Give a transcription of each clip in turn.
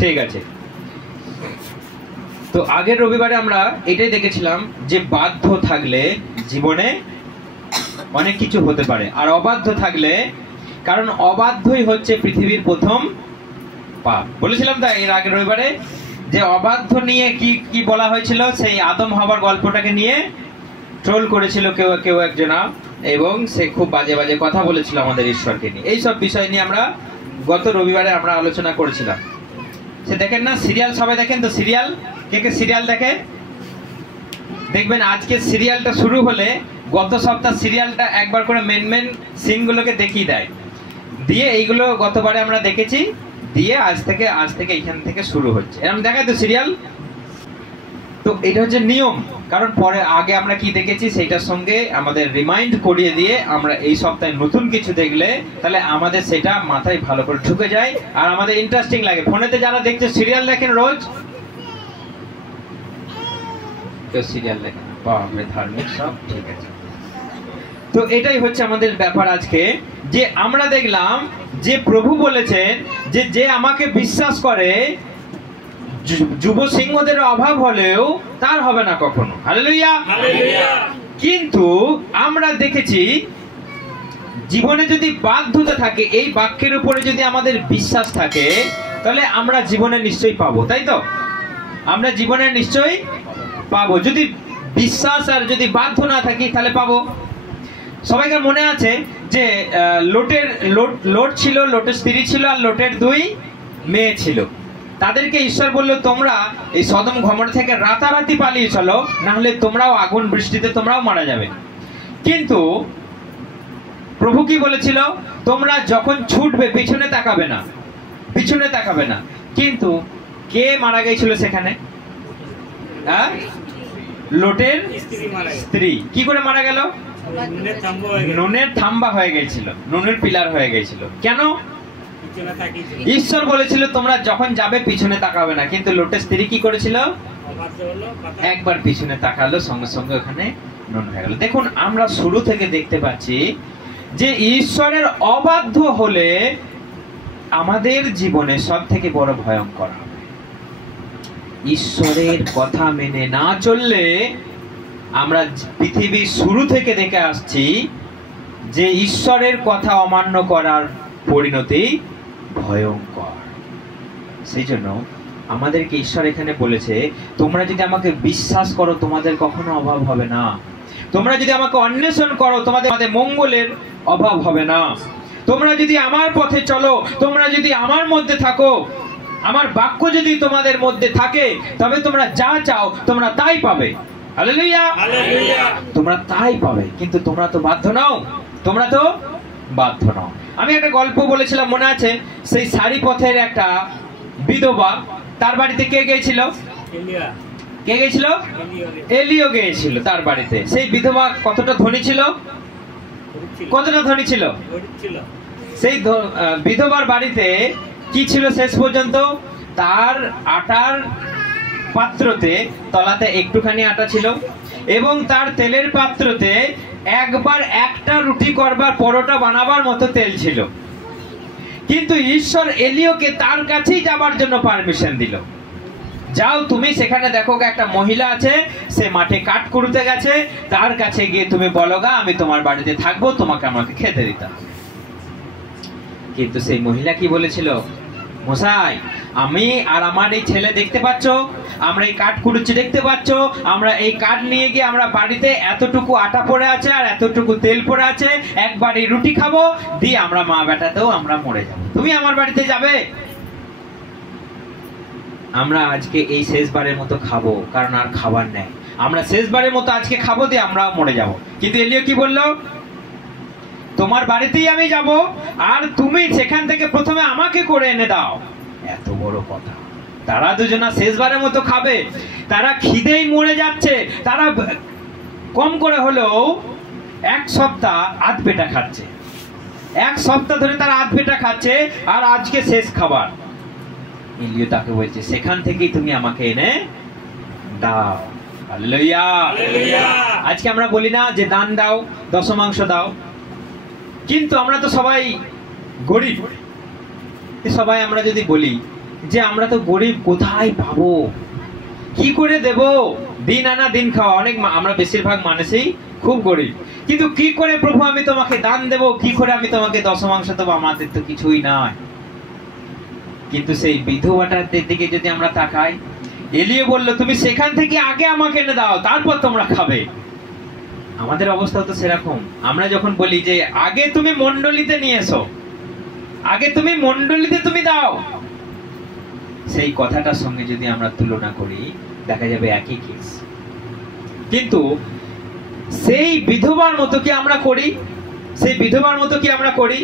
ঠিক আছে। তো আগের রবিবারে আমরা এটাই দেখেছিলাম যে বাধ্য থাকলে জীবনে অনেক কিছু হতে পারে, আর অবাধ্য থাকলে, কারণ অবাধ্যই হচ্ছে পৃথিবীর প্রথম পাপ। বলেছিলাম তাই এর আগের রবিবারে যে অবাধ্য নিয়ে কি কি বলা হয়েছিল, সেই আদম হবার গল্পটাকে নিয়ে ট্রোল করেছিল কেউ কেউ একজনা, এবং সে খুব বাজে বাজে কথা বলেছিল আমাদের ঈশ্বরকে নিয়ে। এই সব বিষয় নিয়ে আমরা গত রবিবারে আমরা আলোচনা করেছিলাম। সে দেখেন না সিরিয়াল, সবাই দেখেন তো সিরিয়াল? কে কে সিরিয়াল দেখে? দেখবেন আজকে সিরিয়ালটা শুরু হলে গত সপ্তাহ সিরিয়ালটা একবার করে মেন সিনগুলোকে দেখিয়ে দেয়, দিয়ে এইগুলো গতবারে আমরা দেখেছি, দিয়ে আজ থেকে এইখান থেকে শুরু হচ্ছে, এরকম দেখায় তো সিরিয়াল। তো এটা হচ্ছে নিয়ম, কারণ পরে আগে আমরা কি দেখেছি সেইটার সঙ্গে আমাদের রিমাইন্ড করিয়ে দিয়ে আমরা এই সপ্তাহে নতুন কিছু দেখলে তাহলে আমাদের সেটা মাথায় ভালো করে ঢুকে যায় আর আমাদের ইন্টারেস্টিং লাগে। ফোনেতে যারা দেখছে সিরিয়াল দেখেন রোজ, কেউ সিরিয়াল দেখেন, বাপরে ধার্মিক সব, ঠিক আছে। তো এটাই হচ্ছে আমাদের ব্যাপার আজকে, যে আমরা দেখলাম যে প্রভু বলেছেন যে যে আমাকে বিশ্বাস করে যুব সিংহদের অভাব হলেও তার হবে না কখনো। হালেলুয়া। কিন্তু আমরা দেখেছি জীবনে যদি বাধ্যতা থাকে, এই বাক্যের উপরে যদি আমাদের বিশ্বাস থাকে, তাহলে আমরা জীবনে নিশ্চয়ই পাবো, তাই তো? আমরা জীবনে নিশ্চয়ই পাবো। যদি বিশ্বাস আর যদি বাধ্য না থাকি তাহলে পাবো। সবাইকে মনে আছে যে লোট ছিল, লোটের স্ত্রী ছিল, আর লোটের 2 মেয়ে ছিল। তাদেরকে ঈশ্বর বলল তোমরা এই সদম গমরা থেকে রাতারাতি পালিয়ে চলো, না হলে তোমরাও আগুন বৃষ্টিতে তোমরাও মারা যাবে। কিন্তু প্রভু কি বলেছিল? তোমরা যখন ছুটবে পিছনে তাকাবে না, পিছনে তাকাবে না। কিন্তু কে মারা গিয়েছিল সেখানে? লোটের স্ত্রী। কি করে মারা গেল? নুনের থাম্বা হয়ে গেছিল, নুনের পিলার হয়ে গেছিল। কেন? ঈশ্বর বলেছিল তোমরা যখন যাবে পিছনে তাকাবে না, কিন্তু লোটের স্ত্রী কি করেছিল? একবার পিছনে তাকালো, সঙ্গে সঙ্গে ওখানে নুন হয়ে গেল। দেখুন আমরা শুরু থেকে দেখতে পাচ্ছি যে ঈশ্বরের অবাধ্য হলে আমাদের জীবনে সব থেকে বড় ভয়ঙ্কর হবে। ঈশ্বরের কথা মেনে না চললে আমরা পৃথিবীর শুরু থেকে দেখে আসছি যে ঈশ্বরের কথা অমান্য করার পরিণতি ভয়ঙ্কর। সেই জন্য আমাদেরকে ঈশ্বর এখানে বলেছে তোমরা যদি আমাকে বিশ্বাস করো তোমাদের কখনো অভাব হবে না, তোমরা যদি আমাকে অন্বেষণ করো তোমাদের মঙ্গলের অভাব হবে না, তোমরা যদি আমার পথে চলো, তোমরা যদি আমার মধ্যে থাকো, আমার বাক্য যদি তোমাদের মধ্যে থাকে, তবে তোমরা যা চাও তোমরা তাই পাবে। Hallelujah, hallelujah. তোমরা তাই পাবে, কিন্তু তোমরা তো বাধ্য নাও, তোমরা তো বাধ্য নাও। আমি একটা গল্প বলেছিলাম মনে আছে, সেই সারিপথের একটা বিধবা, তার বাড়িতে কে গিয়েছিল? কে গিয়েছিল? এলিও গিয়েছিল তার বাড়িতে। সেই বিধবা কতটা ধনী ছিল? কতটা ধনী ছিল? সেই বিধবার বাড়িতে কি ছিল শেষ পর্যন্ত? তার আটার পাত্রতে তলাতে একটুখানি আটা ছিল, এবং তার তেলের পাত্রতে একবার একটা রুটি করবার, পরোটা বানাবার মতো তেল ছিল। কিন্তু ঈশ্বর এলিওকে তার কাছেই যাবার জন্য পারমিশন দিল। যাও তুমি সেখানে দেখো একটা মহিলা আছে, সে মাঠে কাঠ কুড়তে গেছে, তার কাছে গিয়ে তুমি বলো গা আমি তোমার বাড়িতে থাকবো, তোমাকে আমাকে খেতে দিতে হবে। কিন্তু সেই মহিলা কি বলেছিল? মশাই, আমি আর আমার এই ছেলে দেখতে পাচ্ছ, আমরা এই কাঠ কুড়ুচ্ছি দেখতে পাচ্ছ, আমরা এই কাঠ নিয়ে গিয়ে আমরা বাড়িতে এতটুকু আটা পড়ে আছে আর এতটুকু তেল পড়ে আছে, একবার এই রুটি খাবো, দিয়ে আমরা মা বেটাতেও আমরা মরে যাবো, তুমি আমার বাড়িতে যাবে? আমরা আজকে এই শেষবারের মতো খাবো, কারণ আর খাবার নেই, আমরা শেষবারের মতো আজকে খাবো, দিয়ে আমরা মরে যাবো। কিন্তু এলিও কি বললো? তোমার বাড়িতেই আমি যাব, আর তুমি সেখান থেকে প্রথমে আমাকে করে এনে দাও। এত বড় কথা। তারা দুজনা শেষবারের মতো খাবে, তারা খিদেই মরে যাচ্ছে, তারা কম করে হলেও 1 সপ্তাহ আধ পেটা খাচ্ছে, 1 সপ্তাহ ধরে তারা আধ পেটা খাচ্ছে, আর আজকে শেষ খাবার। এলিও তাকে বলছে সেখান থেকেই তুমি আমাকে এনে দাও। Hallelujah, hallelujah. আজকে আমরা বলি না যে দান দাও, দশমাংশ দাও, কিন্তু আমরা তো সবাই গরিব। সবাই আমরা যদি বলি যে আমরা তো গরিব, কোথায় পাবো, কি করে দেব, দিন আনা দিন খাওয়া। অনেক আমরা বেশিরভাগ মানুষই খুব গরিব, কিন্তু কি করে প্রভু আমি তোমাকে দান দেব, কি করে আমি তোমাকে দশমাংশ দেবো, আমাদের তো কিছুই নাই। কিন্তু সেই বিধবাটার দিকে যদি আমরা তাকাই, এলিও বলল তুমি সেখান থেকে আগে আমাকে এনে দাও, তারপর তোমরা খাবে। আমাদের অবস্থা তো সেরকম। আমরা যখন বলি যে আগে তুমি মণ্ডলীতে নিয়ে এসো, আগে তুমি মণ্ডলীতে তুমি দাও, সেই কথাটার সঙ্গে যদি আমরা তুলনা করি দেখা যাবে একই কেস। কিন্তু সেই বিধবার মতো কি আমরা করি? সেই বিধবার মতো কি আমরা করি?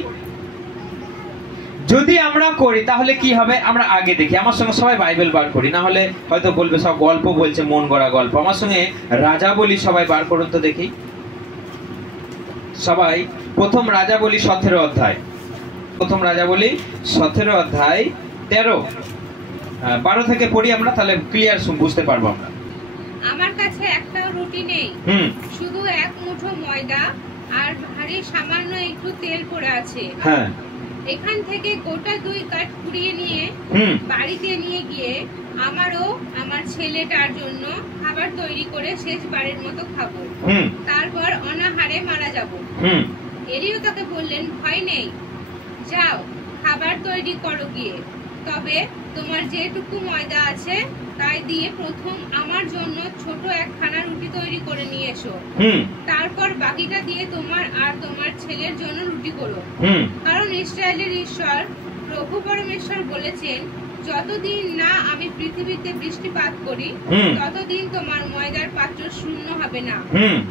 যদি আমরা করি তাহলে কি হবে? আমরা আগে দেখি, আমার সঙ্গে সবাই বাইবেল বার করি, না হলে হয়তো বলবে সব গল্প বলছে, মন গড়া গল্প। আমার সঙ্গে রাজাবলী সবাই বার করুন তো দেখি। সবাই প্রথম রাজাবলী 17 অধ্যায়, প্রথম রাজাবলী 17 অধ্যায় 13-12 থেকে পড়ি আমরা, তাহলে ক্লিয়ার বুঝতে পারবো আমরা। আমার কাছে একটা রুটি নেই, শুধু এক মুঠো ময়দা আর ভারী সামান্য একটু তেল পড়ে আছে। হ্যাঁ, এখান থেকে গোটা 2 কাঠ কুড়িয়ে নিয়ে বাড়িতে নিয়ে গিয়ে আমারও আমার ছেলেটার জন্য খাবার তৈরি করে শেষবারের মতো খাবো, তারপর অনাহারে মারা যাব। এলিও তাকে বললেন, ভয় নেই, যাও খাবার তৈরি করো গিয়ে। তবে তোমার যেটুকু ময়দা আছে তাই দিয়ে প্রথম আমার জন্য ছোট একখানা রুটি তৈরি করে নিয়ে এসো, তারপর বাকিটা দিয়ে তোমার আর তোমার ছেলের জন্য রুটি করো। কারণ ইসরায়েলের ঈশ্বর প্রভু পরমেশ্বর বলেছেন, যতদিন না আমি পৃথিবীতে বৃষ্টিপাত করি ততদিন তোমার ময়দার পাত্র শূন্য হবে না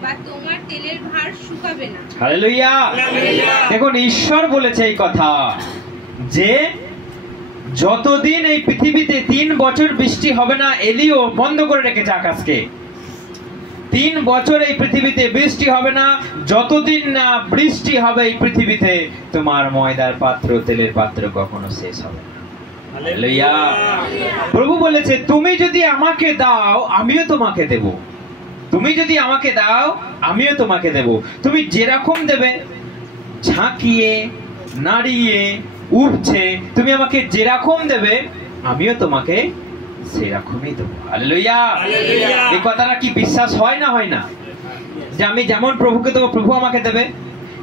বা তোমার তেলের ভার শুকাবে না। হালেলুয়া! দেখুন, ঈশ্বর বলেছে এই কথা যে যতদিন এই পৃথিবীতে 3 বছর বৃষ্টি হবে না। এলিও বন্ধ করে রেখেছে আকাশকে। 3 বছর এই পৃথিবীতে বৃষ্টি হবে না, যতদিন না বৃষ্টি হবে এই পৃথিবীতে তোমার ময়দার পাত্র তেলের পাত্র কখনো শেষ হবে না। হালেলুয়া! প্রভু বলেছে তুমি যদি আমাকে দাও আমিও তোমাকে দেব, তুমি যদি আমাকে দাও আমিও তোমাকে দেব। তুমি যেরকম দেবে, ঝাঁকিয়ে নাড়িয়ে উঠছে, তুমি আমাকে যেরকম দেবে আমিও তোমাকে সেরকমই দেবো। হালেলুয়া! এই কথাটা কি বিশ্বাস হয় না হয় না? যে আমি যেমন প্রভুকে দেবো প্রভু আমাকে দেবে।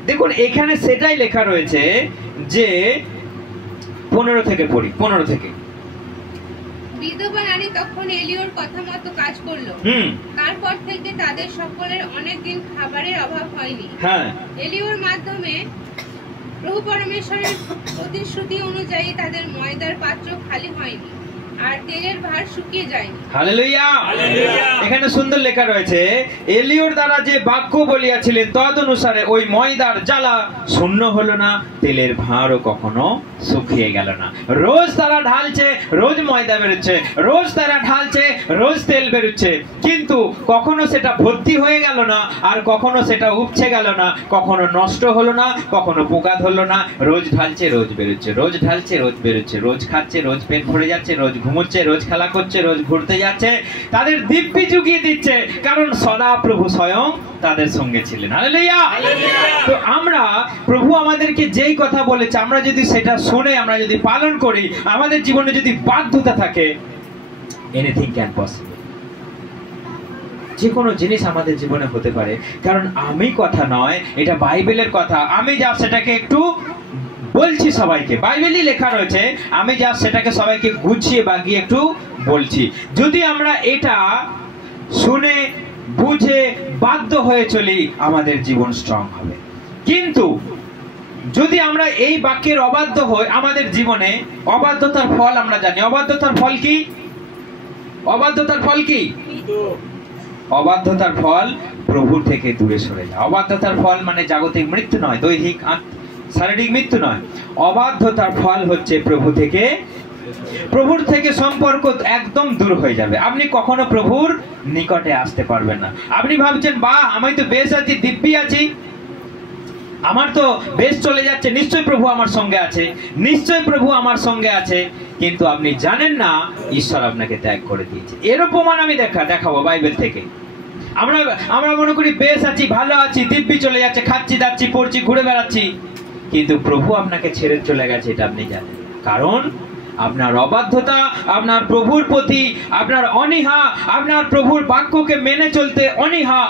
দেখুন এখানে সেটাই লেখা রয়েছে যে 15 থেকে পড়ি, 15 থেকে। বিধবা নারী তখন এলিওর কথা মতো কাজ করলো, তারপর থেকে তাদের সকলের অনেকদিন খাবারের অভাব হয়নি। এলিওর মাধ্যমে প্রভু পরমেশ্বরের প্রতিশ্রুতি অনুযায়ী তাদের ময়দার পাত্র খালি হয়নি আর তেলের ভার শুকিয়ে যায়নি। হালেলুয়া! এখানে সুন্দর লেখা রয়েছে, এলিওর দ্বারা যে বাক্য বলিয়াছিলেন তদনুসারে ওই ময়দার জ্বালা শূন্য হলো না, তেলের ভারও কখনো শুকিয়ে গেল না। রোজ তারা ঢালছে, রোজ ময়দা বেরোচ্ছে, রোজ তারা ঢালছে, রোজ তেল বেরোচ্ছে, কিন্তু কখনো সেটা ভর্তি হয়ে গেল না, আর কখনো সেটা উপচে গেল না, কখনো নষ্ট হলো না, কখনো পোকা ধরলো না। রোজ ঢালছে, রোজ বেরোচ্ছে, রোজ ঢালছে, রোজ বেরোচ্ছে, রোজ খাচ্ছে, রোজ পেট ভরে যাচ্ছে, রোজ ঘুমোচ্ছে, রোজ খেলা করছে, রোজ ঘুরতে যাচ্ছে। তাদের দিব্যি জুগিয়ে দিচ্ছে, কারণ সদা প্রভু স্বয়ং তাদের সঙ্গে ছিলেন। হালেলুয়া! তো আমরা প্রভু আমাদেরকে যেই কথা বলেছে আমরা যদি সেটা শুনে আমরা যদি পালন করি, আমাদের জীবনে যদি বাধ্যতা থাকে, এনিথিং ক্যান পসিবল। যে কোনো জিনিস আমাদের জীবনে হতে পারে, কারণ আমি কথা নয়, এটা বাইবেলের কথা। আমি যা সেটাকে একটু বলছি সবাইকে, বাইবেলই লেখা রয়েছে, আমি যা সেটাকে সবাইকে গুছিয়ে বাগিয়ে একটু বলছি। যদি আমরা এটা শুনে বুঝে বাধ্য হয়ে চলি আমাদের জীবন স্ট্রং হবে। কিন্তু যদি আমরা এই বাক্যের অবাধ্য হই, আমাদের জীবনে অবাধ্যতার ফল আমরা জানি। অবাধ্যতার ফল কি? অবাধ্যতার ফল কি? অবাধ্যতার ফল প্রভুর থেকে দূরে সরে যায়। অবাধ্যতার ফল মানে জাগতিক মৃত্যু নয়, দৈহিক শারীরিক মৃত্যু নয়। অবাধ্যতার ফল হচ্ছে প্রভুর থেকে সম্পর্ক একদম দূর হয়ে যাবে। আপনি কখনো প্রভুর নিকটে আসতে পারবেন না। আপনি ভাবছেন, বাহ আমি তো বেশ আছি, দিব্যি আছি, আমার তো বেশ চলে যাচ্ছে, নিশ্চয়ই প্রভু আমার সঙ্গে আছে, নিশ্চয়ই প্রভু আমার সঙ্গে আছে, কিন্তু আপনি জানেন না ঈশ্বর আপনাকে ত্যাগ করে দিয়েছে। এরও প্রমাণ আমি দেখাবো বাইবেল থেকে। আমরা মনে করি বেশ আছি, ভালো আছি, দিব্যি চলে যাচ্ছে, খাচ্ছি দাচ্ছি পড়ছি ঘুরে বেড়াচ্ছি, কিন্তু প্রভু আপনাকে ছেড়ে চলে গেছে, এটা আপনি জানেন। কারণ আপনার অবাধ্যতা, আপনার প্রভুর প্রতি আপনার অনীহা, আপনার প্রভুর বাক্যকে মেনে চলতে অনীহা,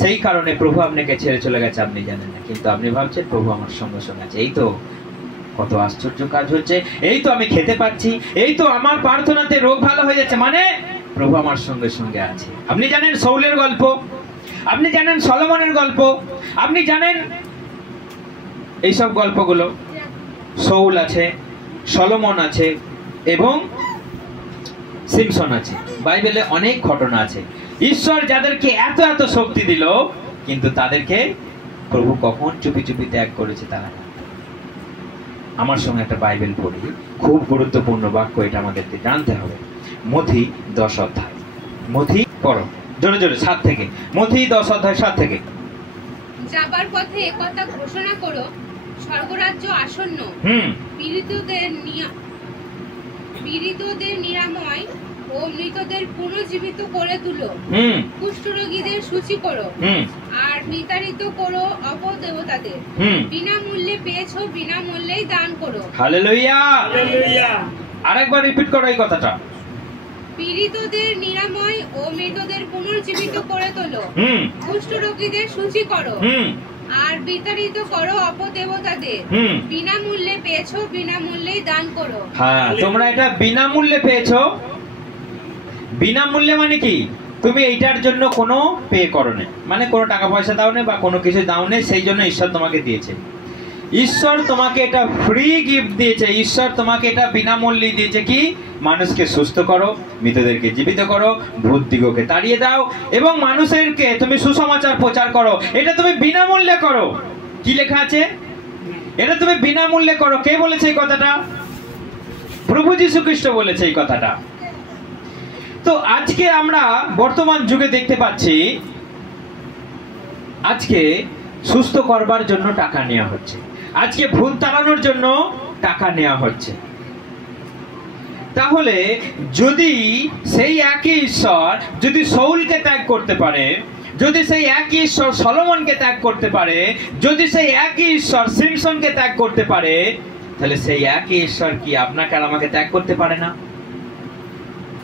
সেই কারণে প্রভু আপনাকে ছেড়ে চলে গেছে, আপনি জানেন না। কিন্তু আপনি ভাবছেন প্রভু আমার সঙ্গে সঙ্গে আছে। এই তো কত আশ্চর্য কাজ হচ্ছে, এই তো আমি খেতে পাচ্ছি, এই তো আমার প্রার্থনাতে রোগ ভালো হয়ে যাচ্ছে, মানে প্রভু আমার সঙ্গে সঙ্গে আছে। আপনি জানেন শাউলের গল্প, আপনি জানেন সলোমনের গল্প, আপনি জানেন এইসব গল্পগুলো। শাউল আছে, সলোমন আছে এবং সিমসন আছে। বাইবেলে অনেক ঘটনা আছে। ঈশ্বর যাদেরকে এত এত শক্তি দিল, কিন্তু তাদেরকে প্রভু কখন চুপি চুপি ত্যাগ করেছে তারা। আমার সঙ্গে একটা বাইবেল পড়ি, খুব গুরুত্বপূর্ণ বাক্য, এটা আমাদেরকে জানতে হবে। মথি 10 অধ্যায়, মথি পড়ো জোরে জোরে 7 থেকে, মথি 10 অধ্যায় 7 থেকে। যাবার পথে একথা ঘোষণা করো, স্বর্গরাজ্য আসন্ন। পীড়িতদের নিরাময় ও মৃতদের পুনর্জীবিত করে তুলো, কুষ্ঠরোগীদের সূচি করো, আর বিতাড়িত করো অপদেবতাদের। বিনামূল্যে পেয়েছো, বিনামূল্যেই দান করো। Hallelujah, hallelujah. আরেকবার রিপিট করো এই কথাটা। পীড়িতদের নিরাময় ও মৃতদের পুনর্জীবিত করে তোলো, কুষ্ঠরোগীদের সূচি করো, আর বিতাড়িত করো অপদেবতাদের। বিনামূল্যে পেয়েছো, বিনামূল্যেই দান করো। হ্যাঁ, তোমরা এটা বিনামূল্যে পেয়েছো। বিনামূল্যে মানে কি? তুমি এইটার জন্য কোনো পে করো না, মানে কোনো টাকা পয়সা দাও না বা কোনো কিছু দাও না, সেই জন্য ঈশ্বর তোমাকে দিয়েছে। ঈশ্বর তোমাকে এটা ফ্রি গিফট দিয়েছে। ঈশ্বর তোমাকে এটা বিনামূল্যে দিয়েছে। কি? মানুষকে সুস্থ করো, মৃতদেরকে জীবিত করো, ভূত দিগকে তাড়িয়ে দাও এবং মানুষেরকে তুমি সুসমাচার প্রচার করো। এটা তুমি বিনামূল্যে করো। কি লেখা আছে? এটা তুমি বিনামূল্যে করো। কে বলেছে এই কথাটা? প্রভু যীশু খ্রিস্ট বলেছে এই কথাটা। তো আজকে আমরা বর্তমান যুগে দেখতে পাচ্ছি, আজকে সুস্থ করবার জন্য টাকা নেওয়া হচ্ছে, আজকে ভূত তাড়ানোর জন্য টাকা নেওয়া হচ্ছে। তাহলে যদি সেই একই ঈশ্বর যদি শাউলকে ত্যাগ করতে পারে, যদি সেই একই ঈশ্বর সলোমনকে ত্যাগ করতে পারে, যদি সেই একই ঈশ্বর সিমসনকে ত্যাগ করতে পারে, তাহলে সেই একই ঈশ্বর কি আপনাকে আর আমাকে ত্যাগ করতে পারে না?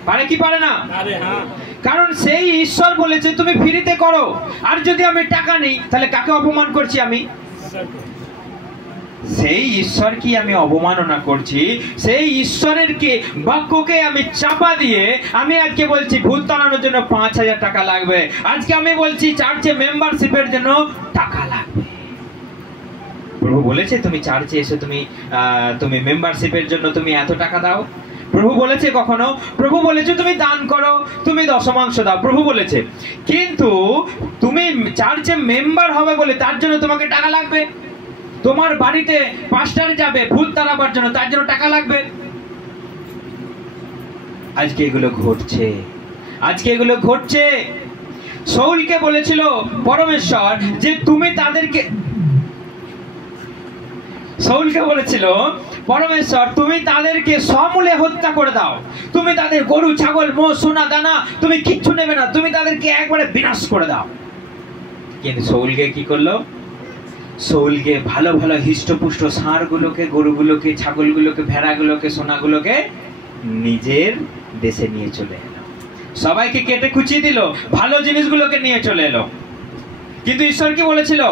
পারে কি পারে না? কারণ সেই ঈশ্বর বলেছে তুমি ফ্রিতে করো। আর যদি আমি টাকা নেই, তাহলে কাকে অপমান করছি আমি? সেই ঈশ্বর কি আমি অবমাননা করছি? সেই ঈশ্বরের কে বাক্যকে আমি চাপা দিয়ে আমি আজকে বলছি ভূত তাড়ানোর জন্য 5000 টাকা লাগবে, আজকে আমি বলছি চার্চে মেম্বারশিপের জন্য টাকা লাগবে। প্রভু বলেছে তুমি চার্চে এসে তুমি মেম্বারশিপের জন্য তুমি এত টাকা দাও? প্রভু বলেছে কখনো? প্রভু বলেছে তুমি দান করো, তুমি দশমাংশ দাও, প্রভু বলেছে। কিন্তু তুমি চার্চে মেম্বার হবে বলে তার জন্য তোমাকে টাকা লাগবে। তোমার বাড়িতে পাস্টার যাবে ভূত তাড়াবার জন্য, তার জন্য টাকা লাগবে। আজকে এগুলো ঘটছে, আজকে এগুলো ঘটছে। শাউলকে বলেছিল পরমেশ্বর যে তুমি তাদেরকে, শাউলকে বলেছিল পরমেশ্বর তুমি তাদেরকে সমূলে হত্যা করে দাও, তুমি তাদের গরু ছাগল মোষ সোনা দানা তুমি কিচ্ছু নেবে না, তুমি তাদেরকে একবারে বিনাশ করে দাও। কিন্তু শাউলকে কি করলো? শাউলকে ভালো ভালো হৃষ্টপুষ্ট ষাঁড়গুলোকে, গরুগুলোকে, ছাগলগুলোকে, ভেড়াগুলোকে, সোনাগুলোকে নিজের দেশে নিয়ে চলে এলো, সবাইকে কেটে কুচিয়ে দিল, ভালো জিনিসগুলোকে নিয়ে চলে এলো। কিন্তু ঈশ্বর কি বলেছিল?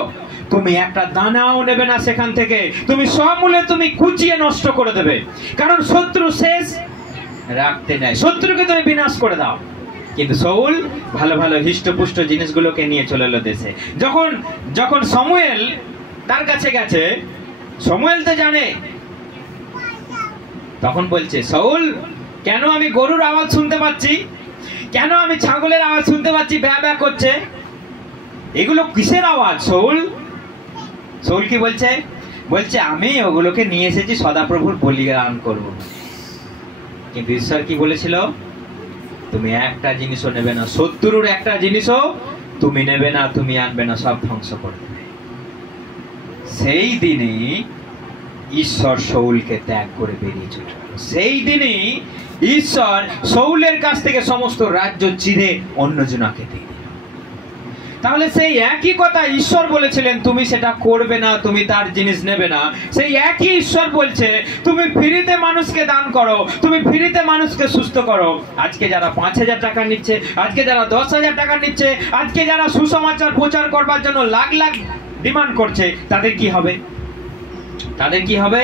তুমি একটা দানাও নেবে না সেখান থেকে, তুমি সমূলে তুমি কুচিয়ে নষ্ট করে দেবে, কারণ শত্রু শেষ রাখতে নেয়, শত্রুকে তুমি বিনাশ করে দাও। কিন্তু শাউল ভালো ভালো হৃষ্টপুষ্ট জিনিসগুলোকে নিয়ে চলে এলো দেশে। যখন সমুয়েল তার কাছে গেছে, সমুয়েল তো জানে, তখন বলছে শাউল কেন আমি গরুর আওয়াজ শুনতে পাচ্ছি, কেন আমি ছাগলের আওয়াজ শুনতে পাচ্ছি, ব্যা ব্যা করছে, এগুলো কিসের আওয়াজ? শাউল কি বলছে? বলছে আমি ওগুলোকে নিয়ে এসেছি সদাপ্রভুর বলিদান করব। কিন্তু ঈশ্বর কি বলেছিল? তুমি একটা জিনিসও নেবে না, শত্রুর একটা জিনিসও তুমি নেবে না, তুমি আনবে না, সব ধ্বংস করে দেবে। সেই দিনই ঈশ্বর শাউলকে ত্যাগ করে বেরিয়ে চলে গেল। সেই দিনই ঈশ্বর শাউলের কাছ থেকে সমস্ত রাজ্য চিরে অন্যজনকে দিয়ে দিল। তাহলে সেই একই কথা ঈশ্বর বলেছিলেন তুমি সেটা করবে না, তুমি তার জিনিস নেবে না, সেই একই ঈশ্বর বলছে তুমি ফ্রিতে মানুষকে দান করো, তুমি ফ্রিতে মানুষকে সুস্থ করো। আজকে যারা 5,000 টাকা নিচ্ছে, আজকে যারা 10,000 টাকা নিচ্ছে, আজকে যারা সুসমাচার প্রচার করবার জন্য লাখ লাখ ডিমান্ড করছে, তাদের কি হবে? তাদের কি হবে?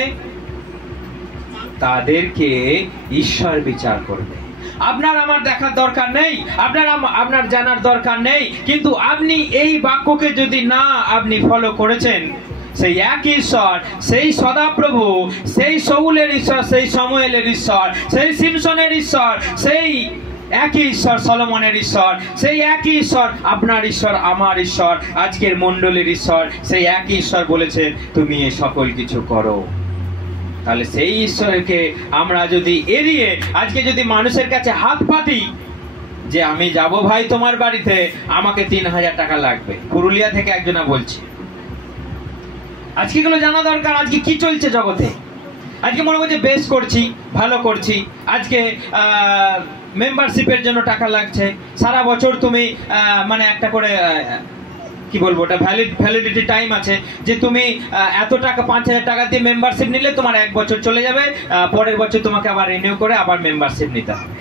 তাদেরকে ঈশ্বর বিচার করবে। আপনার আমার দেখার দরকার নেই, আপনার জানার দরকার নেই, কিন্তু আপনি এই বাক্যকে যদি না আপনি ফলো করেছেন, সেই এক ঈশ্বর, সেই সদাপ্রভু, সেই শৌলের ঈশ্বর, সেই সমুয়েলের ঈশ্বর, সেই সিমসনের ঈশ্বর, সেই একই ঈশ্বর সলোমনের ঈশ্বর, সেই একই ঈশ্বর আপনার ঈশ্বর, আমার ঈশ্বর, আজকের মণ্ডলীর ঈশ্বর, সেই একই ঈশ্বর বলেছে তুমি এই সকল কিছু করো। তাহলে সেই ঈশ্বরকে আমরা যদি এড়িয়ে আজকে যদি মানুষের কাছে হাত পাতি যে আমি যাব ভাই তোমার বাড়িতে, আমাকে 3,000 টাকা লাগবে, পুরুলিয়া থেকে একজনা বলছে। আজকে এগুলো জানা দরকার, আজকে কি চলছে জগতে। আজকে মনে করছে বেশ করছি, ভালো করছি, আজকে মেম্বারশিপের জন্য টাকা লাগছে, সারা বছর তুমি মানে একটা করে কি বলবো, ওটা ভ্যালিডিটি টাইম আছে যে তুমি এত টাকা 5,000 টাকা দিয়ে মেম্বারশিপ নিলে তোমার 1 বছর চলে যাবে, পরের বছর তোমাকে আবার রিনিউ করে আবার মেম্বারশিপ নিতে হবে।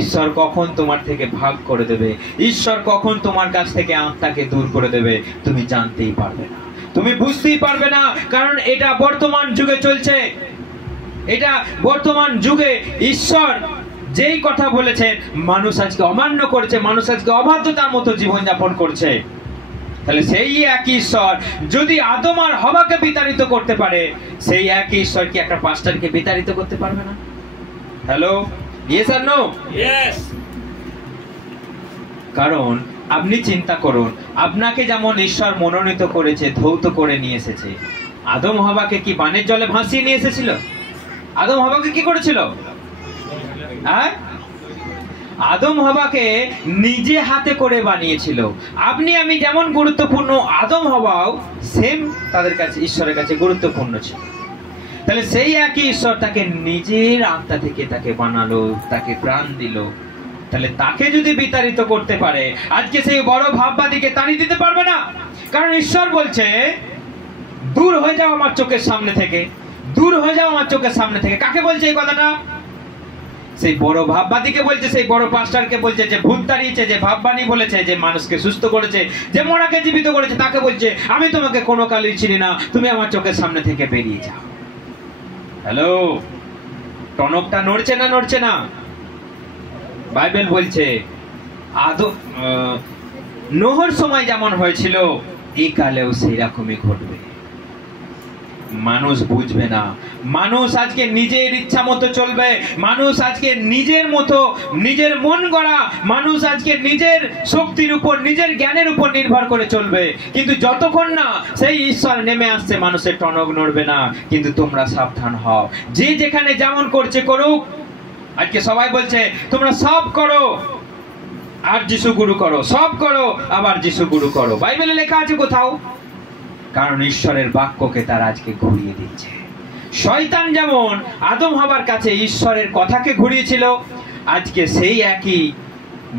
ঈশ্বর কখন তোমার থেকে ভাগ করে দেবে, ঈশ্বর কখন তোমার কাছ থেকে আত্মাকে দূর করে দেবে তুমি জানতেই পারবে না, তুমি বুঝতেই পারবে না। কারণ এটা বর্তমান যুগে চলছে, এটা বর্তমান যুগে ঈশ্বর যেই কথা বলেছেন মানুষ আজকে অমান্য করেছে, মানুষ আজকে অবাধ্যতার মতো জীবনযাপন করছে। তাহলে সেই একই ঈশ্বর যদি আদম আর হওয়াকে বিতাড়িত করতে পারে, সেই একই ঈশ্বর কি একটা পাস্টারকে বিতাড়িত করতে পারবে না? হ্যালো, ইয়েস আর নো? ইয়েস। কারণ আপনি চিন্তা করুন, আপনাকে যেমন ঈশ্বর মনোনীত করেছে, ধৌত করে নিয়ে এসেছে, আদম হওয়াকে কি বানের জলে ভাসিয়ে নিয়ে এসেছিল? আদম হওয়াকে কি করেছিল? আদম হওয়াকে নিজে হাতে করে বানিয়েছিল। আপনি আমি যেমন গুরুত্বপূর্ণ, আদম হওয়াও সেম তাদের কাছে, ঈশ্বরের কাছে গুরুত্বপূর্ণ ছিল। তাহলে সেই একই ঈশ্বর তাকে নিজের আত্মা থেকে তাকে বানালো, তাকে প্রাণ দিল। তাহলে তাকে যদি বিতাড়িত করতে পারে, আজকে সেই বড় ভাববাদীকে তাড়িয়ে দিতে পারবে না। কারণ ঈশ্বর বলছে দূর হয়ে যাও আমার চোখের সামনে থেকে, দূর হয়ে যাও আমার চোখের সামনে থেকে। কাকে বলছে এই কথাটা? সেই বড় ভাববাদীকে বলছে, সেই বড় পাস্টারকে বলছে, যে ভূত তাড়িয়েছে, যে ভাববাণী বলেছে, যে মানুষকে সুস্থ করেছে, যে মরাকে জীবিত করেছে, তাকে বলছে আমি তোমাকে কোনো কালই চিনি না, তুমি আমার চোখের সামনে থেকে বেরিয়ে যাও। হ্যালো, টনকটা নড়ছে না? নড়ছে না? বাইবেল বলছে নোহর সময় যেমন হয়েছিল এই কালেও সেই রকমই ঘটবে। মানুষ বুঝবে না, মানুষ আজকে নিজের ইচ্ছা মতো চলবে, মানুষ আজকে নিজের মতো, নিজের মন গড়া, মানুষ আজকে নিজের শক্তির উপর, নিজের জ্ঞানের উপর নির্ভর করে চলবে। কিন্তু যতক্ষণ না সেই ঈশ্বর নেমে আসছে, মানুষের টনক নড়বে না। কিন্তু তোমরা সাবধান হও, যে যেখানে যেমন করছে করুক। আজকে সবাই বলছে তোমরা সব করো আর যিশু গুরু করো, সব করো আবার যিশু গুরু করো। বাইবেলে লেখা আছে কোথাও? কারণ ঈশ্বরের বাক্যকে তারা আজকে ঘুরিয়ে দিচ্ছে। শয়তান যেমন আদম হওয়ার কাছে ঈশ্বরের কথাকে ঘুরিয়েছিল, আজকে সেই একই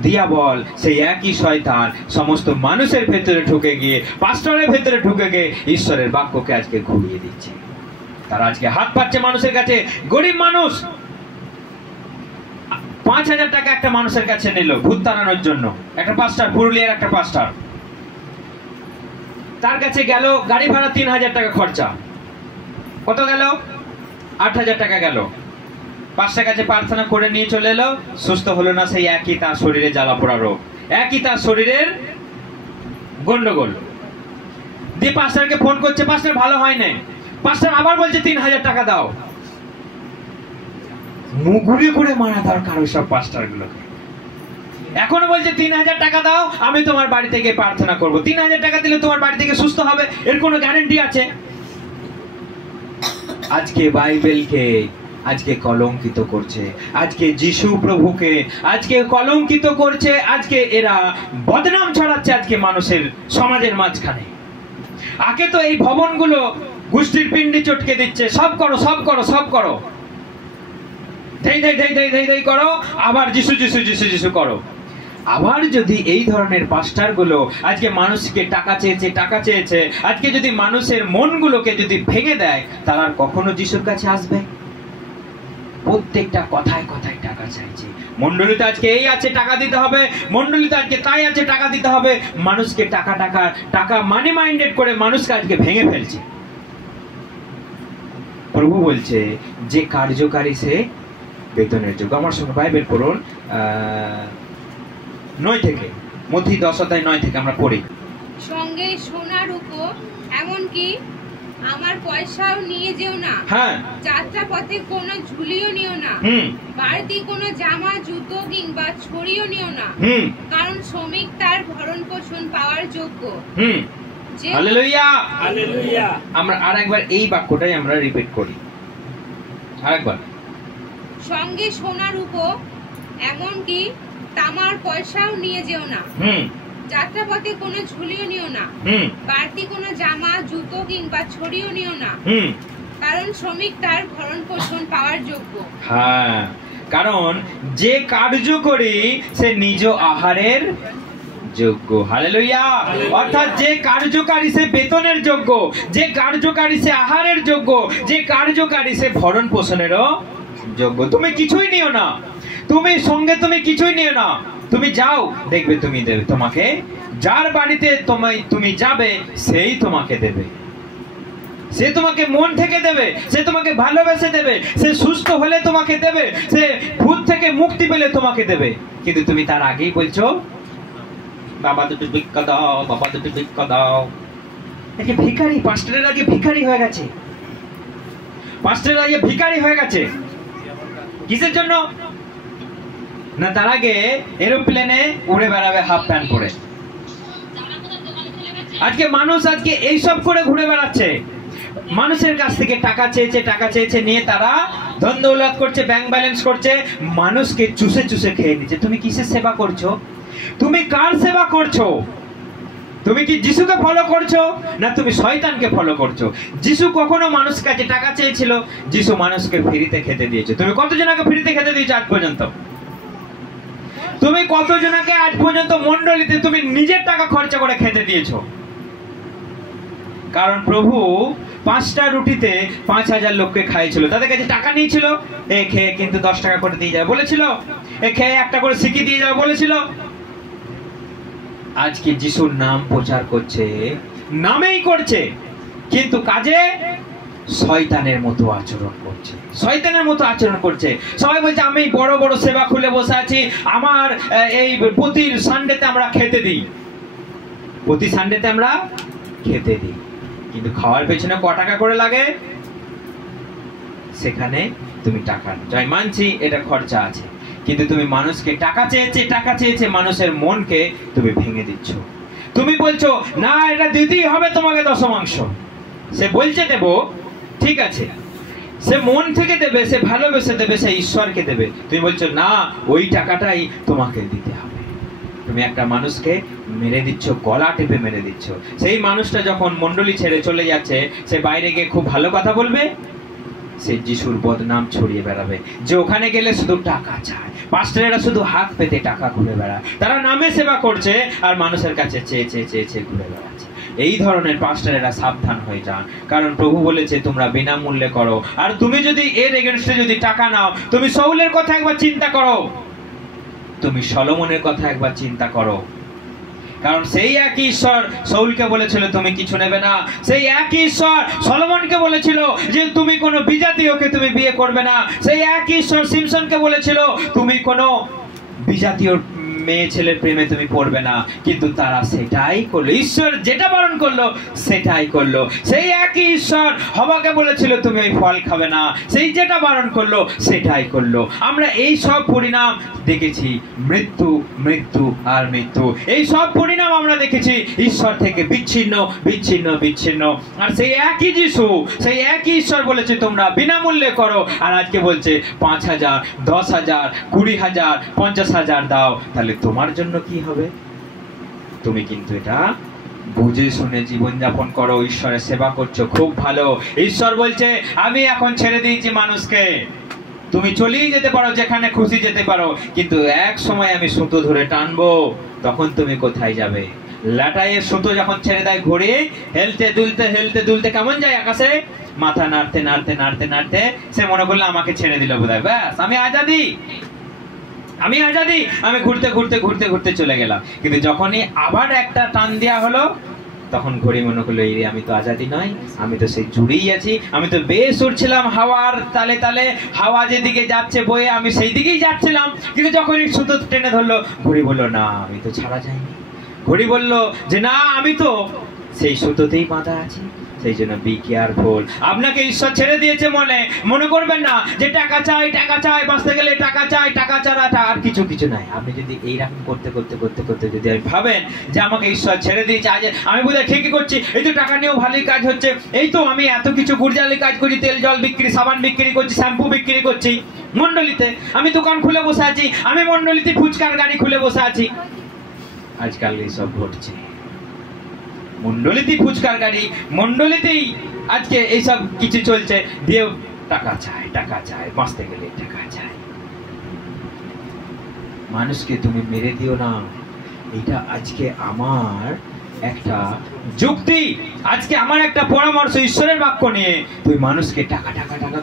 দিয়াবল, সেই একই শয়তান সমস্ত মানুষের ভেতরে ঢুকে গিয়ে, পাস্টরের ভেতরে ঢুকে গিয়ে ঈশ্বরের বাক্যকে আজকে ঘুরিয়ে দিচ্ছে। তারা আজকে হাত পাচ্ছে মানুষের কাছে। গরিব মানুষ 5,000 টাকা একটা মানুষের কাছে নিল ভূত তাড়ানোর জন্য, একটা পাস্টার, পুরুলিয়ার একটা পাস্টার। তার কাছে গেল, গাড়ি ভাড়া 3,000 টাকা খরচা। কত গেল? 8,000 টাকা গেল। পাস্টার কাছে প্রার্থনা করে নিয়ে চলে এলো, সুস্থ হলো না। সেই একই তার শরীরে জ্বালা পোড়া রোগ, একই তার শরীরের গন্ডগোল। দিয়ে পাস্টারকে ফোন করছে, পাস্টার ভালো হয় না। পাস্টার আবার বলছে 3,000 টাকা দাও। মুগুরি করে মারা দরকার ওই সব পাস্টার গুলোকে। এখনো বলছে 3,000 টাকা দাও, আমি তোমার বাড়ি থেকে প্রার্থনা করবো। 3,000 টাকা দিলে তোমার বাড়ি থেকে সুস্থ হবে, এর কোনো গ্যারান্টি আছে? আজকে বাইবেলকে আজকে কলঙ্কিত করছে, আজকে যিশু প্রভুকে আজকে কলঙ্কিত করছে, আজকে এরা বদনাম ছড়াচ্ছে আজকে মানুষের সমাজের মাঝখানে। আগে তো এই ভবনগুলো গোষ্ঠীর পিণ্ডি চটকে দিচ্ছে, সব করো, সব করো, সব করো, ধেই ধেই ধেই ধেই ধেই ধেই করো, আবার যিশু যিশু যিশু যিশু করো। আবার যদি এই ধরনের পাস্টারগুলো আজকে মানুষকে টাকা চেয়েছে, আজকে যদি মানুষের মনগুলোকে যদি ভেঙে দেয়, তারা আর কখনো যিশুর কাছে আসবে? প্রত্যেকটা কথায় কথায় টাকা চাইছে। মন্ডলীতে আজকে এই আছে, টাকা দিতে হবে, মন্ডলীতে আজকে তাই আছে, টাকা দিতে হবে। মানুষকে টাকা মানি মাইন্ডেড করে মানুষকে আজকে ভেঙে ফেলছে। প্রভু বলছে যে কার্যকারী সে বেতনের যোগ্য। আমার সঙ্গে বাইবেল পড়ুন, 9 থেকে, মথি 10:9 থেকে আমরা পড়ি। সঙ্গে সোনা রূপো এমনকি আমার পয়সাও নিয়ে যেও না। হ্যাঁ, যাত্রা পথে কোনো ঝুলিও নিও না। বাড়তি কোনো জামা, জুতো কিংবা ছড়িও নিও না, কারণ শ্রমিক তার ভরণ পোষণ পাওয়ার যোগ্য। Hallelujah, hallelujah. আমরা আরেকবার এই বাক্যটাই আমরা রিপিট করি, আরেকবার। সঙ্গে সোনা রূপো এমনকি তামার পয়সাও নিয়ে যেও না। যাত্রাপথে কোনো ঝুলিও নিও না। বাড়তি কোনো জামা, জুতো কিংবা ছড়িও নিও না, কারণ শ্রমিক তার ভরণ পোষণ পাওয়ার যোগ্য। হ্যাঁ, কারণ যে কার্যকরী সে নিজ আহারের যোগ্য। হালেলুয়া। অর্থাৎ যে কার্যকারী সে বেতনের যোগ্য, যে কার্যকারী সে আহারের যোগ্য, যে কার্যকারী সে ভরণ পোষণেরও যোগ্য। তুমি কিছুই নিও না, তুমি সঙ্গে তুমি কিছুই নিও না। তুমি যাও, দেখবে তুমি দেবে, তোমাকে যার বাড়িতে তুমি যাবে সেই তোমাকে দেবে, সে তোমাকে মন থেকে দেবে, সে তোমাকে ভালোবেসে দেবে, সে সুস্থ হলে তোমাকে দেবে, সে ভূত থেকে মুক্তি পেলে তোমাকে দেবে। কিন্তু তুমি তার আগেই বলছো বাবা দুটো ভিক্ষা দাও, বাবা দুটো ভিক্ষা দাও। একে ভিখারি, পাস্টারের আগে ভিখারি হয়ে গেছে, পাস্টারের আগে ভিখারি হয়ে গেছে। কিসের জন্য না? তার আগে এরোপ্লেনে উড়ে বেড়াবে হাফ প্যান্ট পরে। আজকে মানুষ আজকে এইসব করে ঘুরে বেড়াচ্ছে, মানুষের কাছ থেকে টাকা চেয়েছে নিয়ে তারা ধন দৌলত করছে, ব্যাংক ব্যালেন্স করছে, মানুষকে চুষে চুষে খেয়ে নিচ্ছে। তুমি কিসের সেবা করছো? তুমি কার সেবা করছো? তুমি কি যিশুকে ফলো করছো না তুমি শয়তানকে ফলো করছো? যিশু কখনো মানুষের কাছে টাকা চেয়েছিল? যিশু মানুষকে ফ্রিতে খেতে দিয়েছে। তুমি কতজনকে ফ্রিতে খেতে দিয়েছো আজ পর্যন্ত? তুমি কতজনকে আজ পর্যন্ত মণ্ডলীতে তুমি নিজের টাকা খরচা করে খেতে দিয়েছো? কারণ প্রভু 5টা রুটিতে 5000 লোককে খাইয়েছিল। তাদের কাছে টাকা নিয়েছিল, এ খেয়ে কিন্তু 10 টাকা করে দিয়ে যাবে বলেছিল, এ খেয়ে 1টা করে সিকি দিয়ে যাবে বলেছিল। আজকে যিশুর নাম প্রচার করছে, নামেই করছে, কিন্তু কাজে শয়তানের মতো আচরণ করছে, শয়তানের মতো আচরণ করছে। সবাই বলছে আমি বড় বড় সেবা খুলে বসে আছি, আমার এই প্রতি সানডেতে আমরা খেতে দিই, প্রতি সানডেতে আমরা খেতে দিই, কিন্তু খাওয়ার পেছনে ক টাকা করে লাগে সেখানে তুমি টাকা যাই মানছি এটা খরচা আছে, কিন্তু তুমি মানুষকে টাকা চেয়েছে মানুষের মনকে তুমি ভেঙে দিচ্ছ। তুমি বলছো না এটা দিতেই হবে তোমাকে দশমাংশ, সে বলছে দেব, ঠিক আছে, সে মন থেকে দেবে, সে ভালোবেসে দেবে, সে ঈশ্বরকে দেবে। তুমি বলছো না ওই টাকাটাই তোমাকে দিতে হবে। তুমি একটা মানুষকে মেরে দিচ্ছ, গলা টিপে মেরে দিচ্ছ। সেই মানুষটা যখন মণ্ডলী ছেড়ে চলে যাচ্ছে, সে বাইরে গিয়ে খুব ভালো কথা বলবে, সে যিশুর বদনাম ছড়িয়ে বেড়াবে যে ওখানে গেলে শুধু টাকা চায়, পাস্টারেরা শুধু হাত পেতে টাকা ঘুরে বেড়ায়, তারা নামে সেবা করছে আর মানুষের কাছে চেয়ে ঘুরে বেড়াচ্ছে। এই ধরনের পাস্টারেরা সাবধান হয়ে যান, কারণ প্রভু বলেছে তোমরা বিনামূল্যে করো। আর তুমি যদি এর এগেনস্টে যদি টাকা নাও, তুমি শাউলের কথা একবার চিন্তা করো, তুমি সলোমনের কথা একবার চিন্তা করো। কারণ সেই একই ঈশ্বর শাউলকে বলেছিল তুমি কিছু নেবে না, সেই একই ঈশ্বর সলোমনকে বলেছিল যে তুমি কোনো বিজাতীয়কে তুমি বিয়ে করবে না, সেই একই ঈশ্বর সিমসনকে বলেছিল তুমি কোনো বিজাতীয় মেয়ে ছেলের প্রেমে তুমি পড়বে না, কিন্তু তারা সেটাই করলো। ঈশ্বর যেটা বারণ করলো সেটাই করলো। সেই একই ঈশ্বর হওয়াকে বলেছিল তুমি ওই ফল খাবে না, সেই যেটা বারণ করলো সেটাই করলো। আমরা এই সব পরিণাম দেখেছি, মৃত্যু মৃত্যু আর মৃত্যু, এই সব পরিণাম আমরা দেখেছি ঈশ্বর থেকে বিচ্ছিন্ন বিচ্ছিন্ন বিচ্ছিন্ন। আর সেই একই যিশু, সেই একই ঈশ্বর বলেছে তোমরা বিনামূল্যে করো, আর আজকে বলছে 5000, 10,000, 20,000, 50,000 দাও, তাহলে তোমার জন্য কি হবে? তুমি কিন্তু এটা বুঝে শুনে জীবনযাপন করো, ঈশ্বরের সেবা করছো, খুব ভালো। ঈশ্বর বলছে আমি এখন ছেড়ে দিয়েছি মানুষকে, তুমি চলেই যেতে পারো, যেখানে খুশি যেতে পারো, কিন্তু এক সময় আমি সুতো ধরে টানবো, তখন তুমি কোথায় যাবে? লাটাইয়ের সুতো যখন ছেড়ে দেয় ঘুরে হেলতে দুলতে কেমন যায় আকাশে, মাথা নাড়তে নাড়তে নাড়তে নাড়তে সে মনে করলো আমাকে ছেড়ে দিল বোধহয়, ব্যাস আমি আজাদি, আমি ঘুরতে ঘুরতে ঘুরতে ঘুরতে চলে গেলাম। কিন্তু যখনই আবার একটা টান দেওয়া হলো, তখন ঘড়ি মনে করলো এই রে, আমি তো আজাদি নয়, আমি তো সেই জুড়েই আছি, আমি তো বেশ উড়ছিলাম হাওয়ার তালে তালে, হাওয়া যেদিকে যাচ্ছে বয়ে আমি সেই দিকেই যাচ্ছিলাম। কিন্তু যখনই সুতো টেনে ধরলো, ঘড়ি বললো না, আমি তো ছাড়া যায়নি। ঘড়ি বলল যে না, আমি তো সেই সুতোতেই বাঁধা আছি। সেই জন্য বি কেয়ারফুল। আপনাকে ঈশ্বর ছেড়ে দিয়েছে মনে করবেন না যে টাকা চাই, বাঁচতে গেলে টাকা চাই, টাকা ছাড়া আর কিছু নাই। আপনি যদি এইরকম করতে করতে করতে করতে যদি ভাবেন যে আমাকে ঈশ্বর ছেড়ে দিয়েছে, আজ আমি বোধহয় ঠিকই করছি, এই তো টাকা নিয়েও ভালোই কাজ হচ্ছে, এই তো আমি এত কিছু গুড়জালি কাজ করি, তেল জল বিক্রি, সাবান বিক্রি করছি, শ্যাম্পু বিক্রি করছি মন্ডলীতে, আমি দোকান খুলে বসে আছি, আমি মন্ডলীতে ফুচকার গাড়ি খুলে বসে আছি। আজকাল এইসব ঘটছে, মন্ডলীতেই ফুচকার গাড়ি, মন্ডলীতেই আজকে এইসব কিছু চলছে, দিয়ে টাকা চাই, বাঁচতে গেলে টাকা চাই। মানুষকে তুমি মেরে দিও না, এটা আজকে আমার একটা যুক্তি, আজকে আমার একটা পরামর্শ ঈশ্বরের বাক্য নিয়ে। তুমি মানুষকে টাকা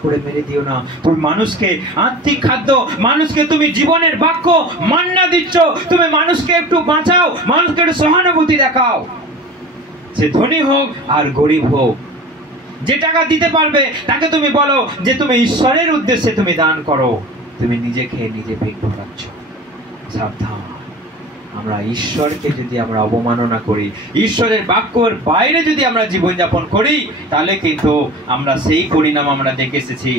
করে মেরে দিও না। তুমি মানুষকে আত্মিক খাদ্য, মানুষকে তুমি জীবনের বাক্য মান্না দিচ্ছ, তুমি মানুষকে একটু বাঁচাও, মানুষকে একটু সহানুভূতি দেখাও। সে ধনী হোক আর গরিব হোক, যে টাকা দিতে পারবে তাকে তুমি বলো যে তুমি ঈশ্বরের উদ্দেশ্যে তুমি দান করো। তুমি নিজে খেয়ে নিজে পেট ভরাচ্ছ। সাবধান, আমরা ঈশ্বরকে যদি আমরা অবমাননা করি, ঈশ্বরের বাক্যের বাইরে যদি আমরা জীবনযাপন করি, তাহলে কিন্তু আমরা সেই পরিণাম আমরা দেখে এসেছি।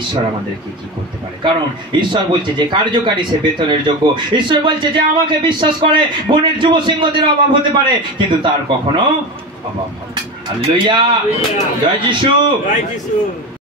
ঈশ্বর আমাদেরকে কি করতে পারে, কারণ ঈশ্বর বলছে যে কার্যকারী সে বেতনের যোগ্য। ঈশ্বর বলছে যে আমাকে বিশ্বাস করে বনের যুব সিংহদের অভাব হতে পারে, কিন্তু তার কখনো অভাব হবে না। হালেলুয়া, জয় যিশু।